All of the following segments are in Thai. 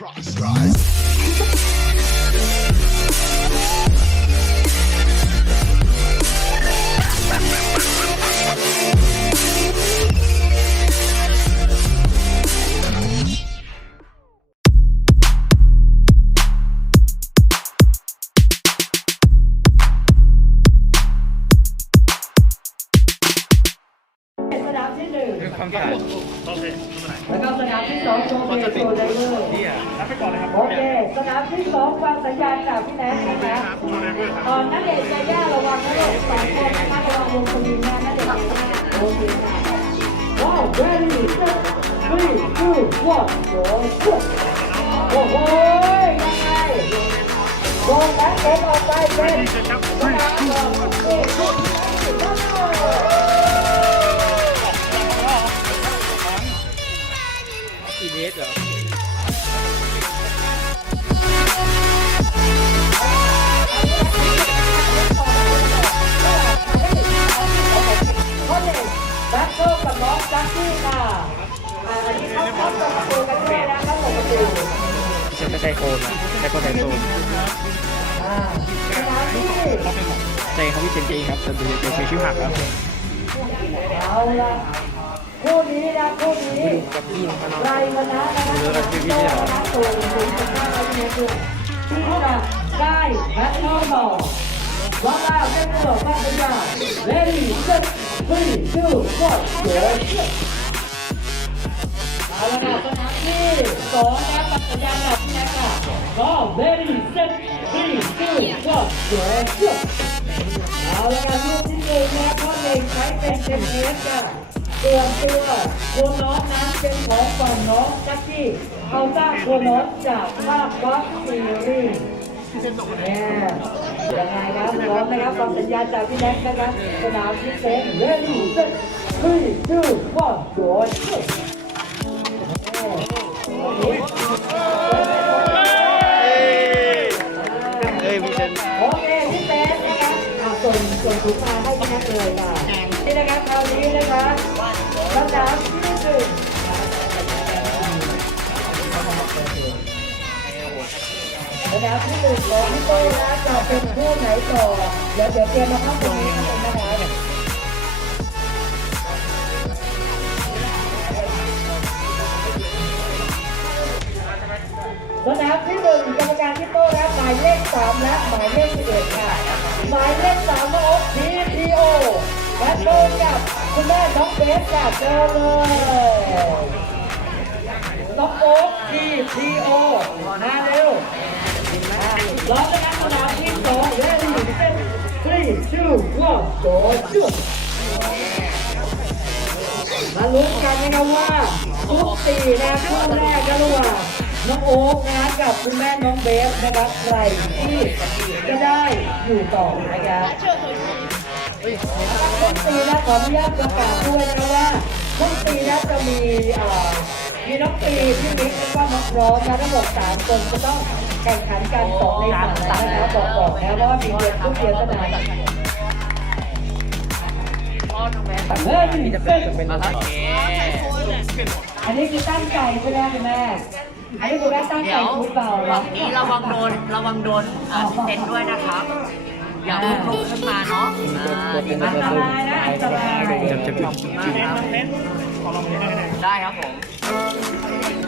สน ที่หนึ่งความถ่ายแล้วก็สนามที่สองโชว์เบโชว์ไดเวอร์เนี่ยรับไปก่อนเลยครับโอเคสนามที่สองฟังสัญญาณจากพี่แนทนะคะตอนนักเด็กยาย่าระวังนะลูกสองคนนะคะระวังวงสวิงนะนักเด็กยาย่าโอเคค่ะว้าว ready set three two one go shoot โอ้โหยังไงโดนแบงค์ผมออกไปเป็น นะเข้าตรงประตูพี่เชฟไม่ใช่โคนนะใช่โคนไทโซนอ่าสนาที่ใช่ครับพี่เชนจริงครับแต่ดี๋ยวเดี๋ยวใช้ชื่อหักแล้วเอาละคู่นี้นะคู่นี้ใครชนะนะคะโตนะคะตัวสูงจะได้เงินด้วยที่จะได้แบ็คเกิลต่อว้าวแล้วไม่ต้องบอกว่าเป็นยัง ready set three two one go สองนะปัสัญญาณแบบนี้ค่ะก็ ready set three two one go เอาละค่ะลูกที่หนึ่งนะพ่อเด็กใช้เป็นเทนเนสค่ะส่วนตัวตัวน้องนั้นเป็นของฝั่งน้องจักกี้เอาสร้าตัวน้องจากภาพวัดซีรีส์เนี่ยยังไงครับพร้อมนะครับฟังสัญญาณจากพี่แน็กนะครับสนามที่เต็ม ready set three two one go เอ้ยพี่เชนโอเคพี่แป๊ะนะครับอะส่งส่งถุงมาให้พี่แน็กเลยค่ะนี่นะครับคราวนี้นะครับสนามที่หนึ่งสนามที่หนึ่งของพี่โต้นะจะเป็นคู่ไหนต่อเดี๋ยวเดี๋ยวเตรียมมาข้าตรงนี้กันนะคะ รับสนามที่หนึ่งกรรมการที่โต้รับหมายเลขสามและหมายเลขสิบเอ็ดค่ะหมายเลขสามน้องโอ๊คพีพีโอและโต้กับคุณแม่น้องเบสค่ะเจอเลยน้องโอ๊คพีพีโอมาเร็วร้องนะครับสนามที่สองเรดี้เซ็ต three two one go shoot มาลุ้นกันนะครับว่าทุกสี่นะคู่แรกกันระหว่าง น้องโอ๊คนะกับคุณแม่น้องเบสนะครับใครที่จะได้อยู่ต่อนะครับทุกสี่นะขออนุญาตประกาศด้วยนะว่าทุกสี่นะจะมีเอ่อมีน้องปีพี่มิกแล้วก็น้องพร้อมนะทั้งหมดสามคนจะต้องแข่งขันกันสองในสามนะครับบอกบอกนะเพราะว่ามีเพียงผู้เดียวเท่านั้นเฮ้ยนี่จะเป็นเป็นอะไรอันนี้คือตั้งใจใช่ไหมคุณแม่ อันนี้คุณแม่ตั้งใจเดี๋ยวพูดเบาฝั่งนี้ระวังโดนระวังโดนอ่าเต็นด้วยนะครับ อย่าพิ่งลุกขึ้นมาเนาะอ่าดีมากครับายนะอันตรายจะจะจะจะได้ครับผม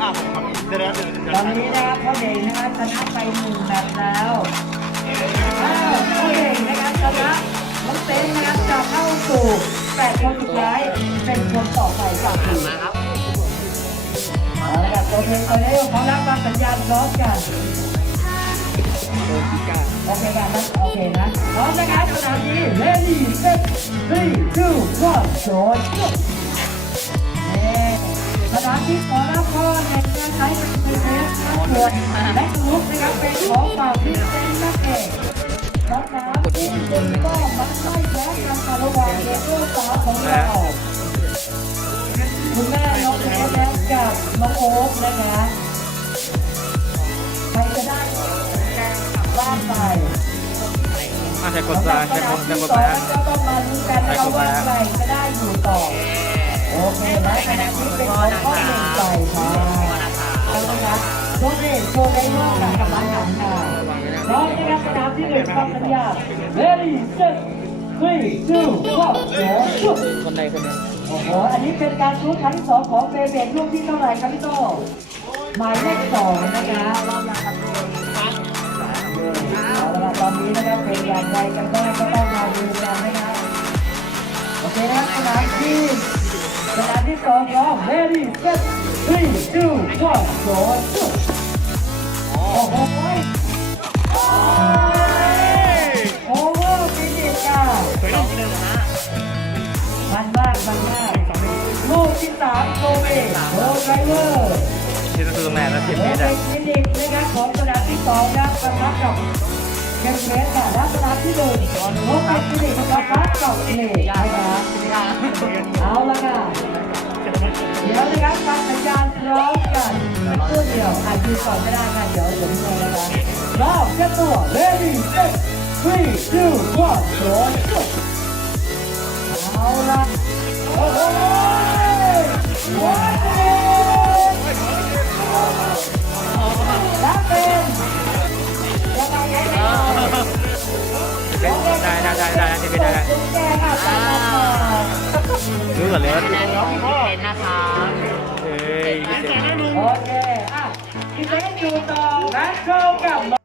ตอนนี้นะครับพ่อเด่งนะครับชนะไปหนึ่งแบบแล้วอ้าวพ่อเด่งนะครับชนะน้องเต้นนะครับจะเข้าสู่แปดคนสุดท้ายเป็นคนต่อไปจากทีมาครับ อาละครับตัวเพลงตัวนี้พร้อมรับฟังสัญญาณพร้อมกันโอเคกันนะโอเคนะพร้อมนะครับสนามนี้ ready set three two one โดดนี่สนามที่ขอรับข้อในการใช้เป็นเทสทั้งหมดและลุกนะครับเป็นของฝากที่เป็นนักเอกน้องน้ำที่จึงก็มักไม่แพ้กันค่ะระหว่าง น้องโอ๊คนะคะใครจะได้บ้าไปใช้กดซ้ายใช้กดใช้กดซ้ายก็ต้องมาลุ้นกันนะครับว่าใครจะได้อยู่ต่อ โอเคและคะแนนนี้เป็นของข้อหนึ่งไปค่ะเอาละครับโชว์เด็โชว์ไดเวอร์กับกับร้านอาหารค่ะร้อมนะครับสนามที่หนึ่งฟังสัญญา ready set three two one โอ้ชุดคนใดคนหนึ่ง โอ้โหอันนี้เป็นการชูครั้งที่สองของเบเบดลูกที่เท่าไหร่ครับพี่โตหมายเลขสองนะครับรอบนะเอาละตอนนี้นะครับเป็นอย่างไรกันบ้างก็ต้องมาดูกันนะครับโอเคนะครับสนามที่สนามที่สองของ ready set three two one โอ้ชุดโอ้โห โกเบโกไดเวอร์ที่ต้องดูตรงไหนแล้วสิบโกเมตรเบอะคลินิกนะครับของสนามที่สองนะประทับกับเกมเฟสค่ละสนามที่หนึ่งโกเบคลินิกประทับกับเล่นะครับเอาละค่ะเดี๋ยวนะครับฟังสัญญาณพร้อมกันสักครู่เดียวอาจยืนก่อนไม่ได้ค่ะเดี๋ยวเดี๋ยวงงนะครับรอบแค่ตัว ready set three two one โดนจุดเอาละโอ้โหว้า ไงยังไงได้ได้ได้ได้ที่ไม่ได้ได้คุณแกค่ะตามมารู้ก่อนเลยว่าและน้องพี่เป็นนะครับเฮ้ยโอเคอะพี่เซ็กอยู่ต่อแบทเทิลกับโล